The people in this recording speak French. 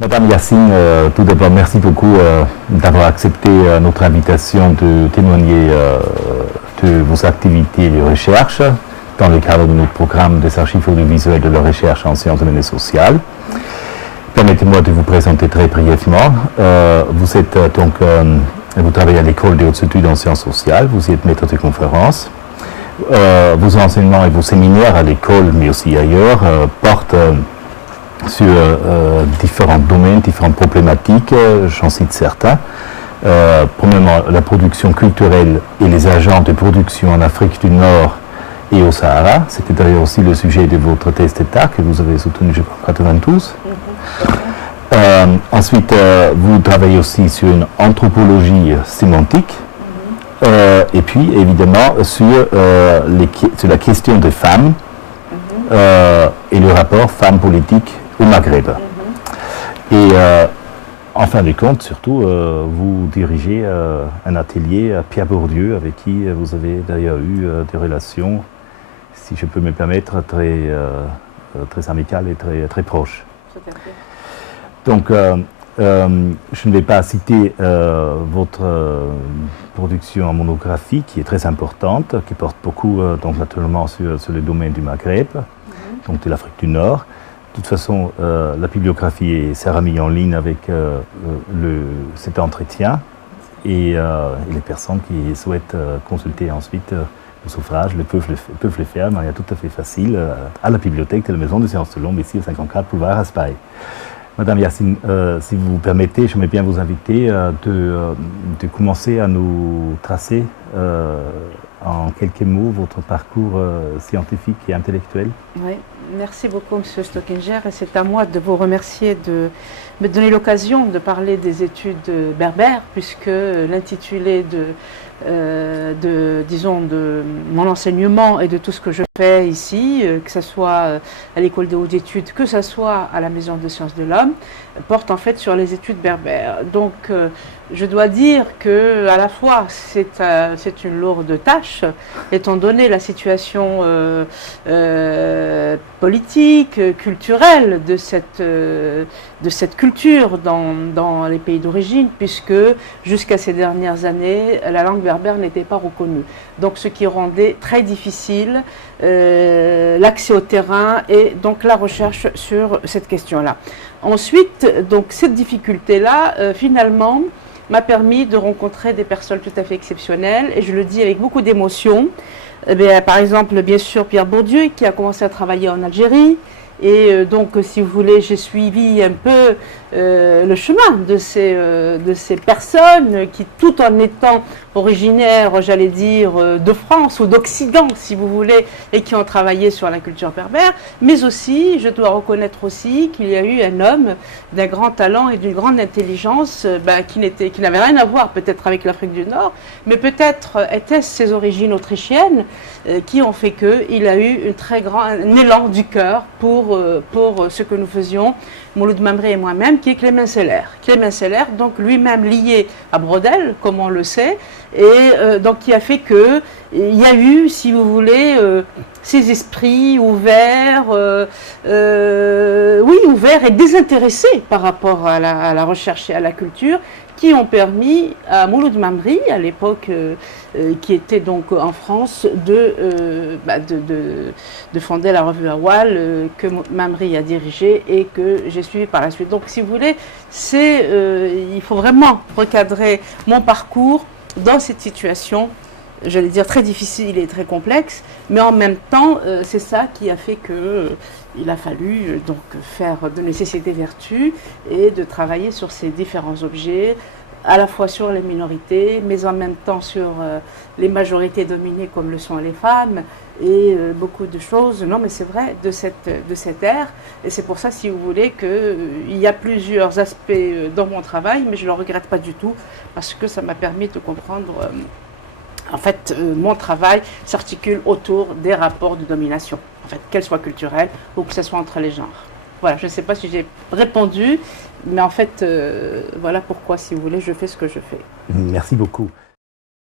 Madame Yacine, tout d'abord, merci beaucoup d'avoir accepté notre invitation de témoigner de vos activités de recherche dans le cadre de notre programme des archives audiovisuelles de la recherche en sciences humaines et sociales. Permettez-moi de vous présenter très brièvement. Vous êtes vous travaillez à l'école des hautes études en sciences sociales, vous y êtes maître de conférences. Vos enseignements et vos séminaires à l'école, mais aussi ailleurs, portent sur différents domaines, différentes problématiques, j'en cite certains. Premièrement, la production culturelle et les agents de production en Afrique du Nord et au Sahara. C'était d'ailleurs aussi le sujet de votre thèse d'État que vous avez soutenu, je crois, en 92. Ensuite, vous travaillez aussi sur une anthropologie sémantique. Et puis, évidemment, sur la question des femmes et le rapport femmes-politique au Maghreb. Et en fin de compte, surtout, vous dirigez un atelier à Pierre Bourdieu, avec qui vous avez d'ailleurs eu des relations, si je peux me permettre, très amicales et très proches. Donc, je ne vais pas citer votre production en monographie, qui est très importante, qui porte beaucoup, donc naturellement, sur le domaine du Maghreb, donc de l'Afrique du Nord. De toute façon, la bibliographie sera mise en ligne avec cet entretien et les personnes qui souhaitent consulter ensuite nos ouvrages peuvent le faire de manière tout à fait facile à la bibliothèque de la Maison de Sciences de l'Homme, ici au 54 boulevard Raspail. Madame Yacine, si vous permettez, j'aimerais bien vous inviter de commencer à nous tracer en quelques mots votre parcours scientifique et intellectuel. Oui, merci beaucoup, M. Stockinger, et c'est à moi de vous remercier de me donner l'occasion de parler des études berbères, puisque l'intitulé disons, de mon enseignement et de tout ce que je fais ici, que ce soit à l'école des hautes études, que ce soit à la Maison des Sciences de l'Homme, porte en fait sur les études berbères. Donc, je dois dire que à la fois c'est une lourde tâche, étant donné la situation politique, culturelle de cette culture dans les pays d'origine, puisque jusqu'à ces dernières années, la langue berbère n'était pas reconnue. Donc, ce qui rendait très difficile l'accès au terrain et donc la recherche sur cette question-là. Ensuite, donc cette difficulté-là, finalement, m'a permis de rencontrer des personnes tout à fait exceptionnelles, et je le dis avec beaucoup d'émotion. Par exemple, bien sûr, Pierre Bourdieu, qui a commencé à travailler en Algérie, et donc, si vous voulez, j'ai suivi un peu le chemin de ces personnes qui, tout en étant originaires, j'allais dire, de France ou d'Occident, si vous voulez, et qui ont travaillé sur la culture berbère, mais aussi, je dois reconnaître aussi qu'il y a eu un homme d'un grand talent et d'une grande intelligence qui n'avait rien à voir peut-être avec l'Afrique du Nord, mais peut-être étaient-ce ses origines autrichiennes qui ont fait qu'il a eu un élan du cœur pour ce que nous faisions, Mouloud Mamri et moi-même, qui est Clément Seller. Clément Seller, donc lui-même lié à Brodel, comme on le sait, et donc qui a fait qu'il y a eu, si vous voulez, ces esprits ouverts, ouverts et désintéressés par rapport à la recherche et à la culture, qui ont permis à Mouloud Mamri, à l'époque, qui était donc en France, de fonder la revue Awal, que Mamri a dirigée et que j'ai suivi par la suite. Donc, si vous voulez, il faut vraiment recadrer mon parcours dans cette situation, j'allais dire très difficile et très complexe, mais en même temps, c'est ça qui a fait qu'il a fallu donc faire de nécessité vertu et de travailler sur ces différents objets, à la fois sur les minorités, mais en même temps sur les majorités dominées comme le sont les femmes, et beaucoup de choses, non mais c'est vrai, de cette ère. Et c'est pour ça, si vous voulez, qu'il y a plusieurs aspects dans mon travail, mais je ne le regrette pas du tout, parce que ça m'a permis de comprendre... En fait, mon travail s'articule autour des rapports de domination, en fait, qu'elles soient culturelles ou que ce soit entre les genres. Voilà, je ne sais pas si j'ai répondu, mais en fait, voilà pourquoi, si vous voulez, je fais ce que je fais. Merci beaucoup.